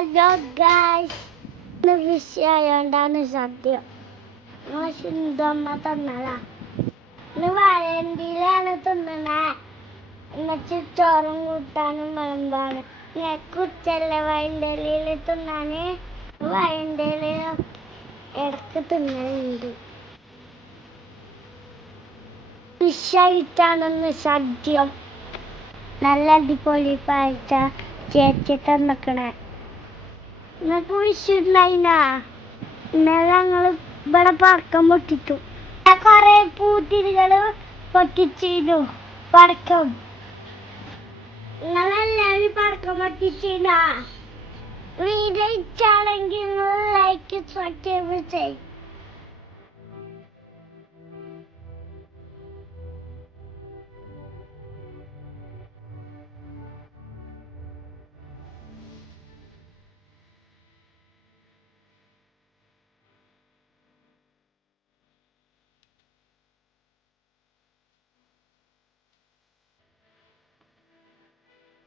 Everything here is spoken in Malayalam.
ഹലോ ഗായ്സ്, ഇന്ന് വിഷയമായോണ്ടാണ് സത്യം. സിന്ധമ്മ തന്നതാ. ഇന്ന് വാഴന്തിയിലാണ് തിന്നണേ. എന്നുവെച്ച് ചോറും കൂട്ടാനും വിളമ്പാണ്. കുച്ചല്ല വയന്തലിയിൽ തിന്നാന്. വയന്തലിൽ ഇടക്ക് തിന്നലുണ്ട്. വിഷയിട്ടാണെന്ന് സത്യം. നല്ല അടിപൊളി പാഴ്ച ചേച്ചി തന്നിക്കണേ. നിങ്ങൾക്ക് വിഷുണ്ടായിനാ? ഇന്നലെ ഞങ്ങൾ ഇവിടെ പടക്കം പൊട്ടിച്ചു. കുറെ പൂത്തിരികൾ പൊട്ടിച്ചിരുന്നു. പടക്കം നിങ്ങളെല്ലാവരും പടക്കം പൊട്ടിച്ചിരുന്നാ? വീഡിയോ ഇഷ്ടാണെങ്കിൽ ലൈക്ക് സബ്സ്ക്രൈബ് ചെയ്യും.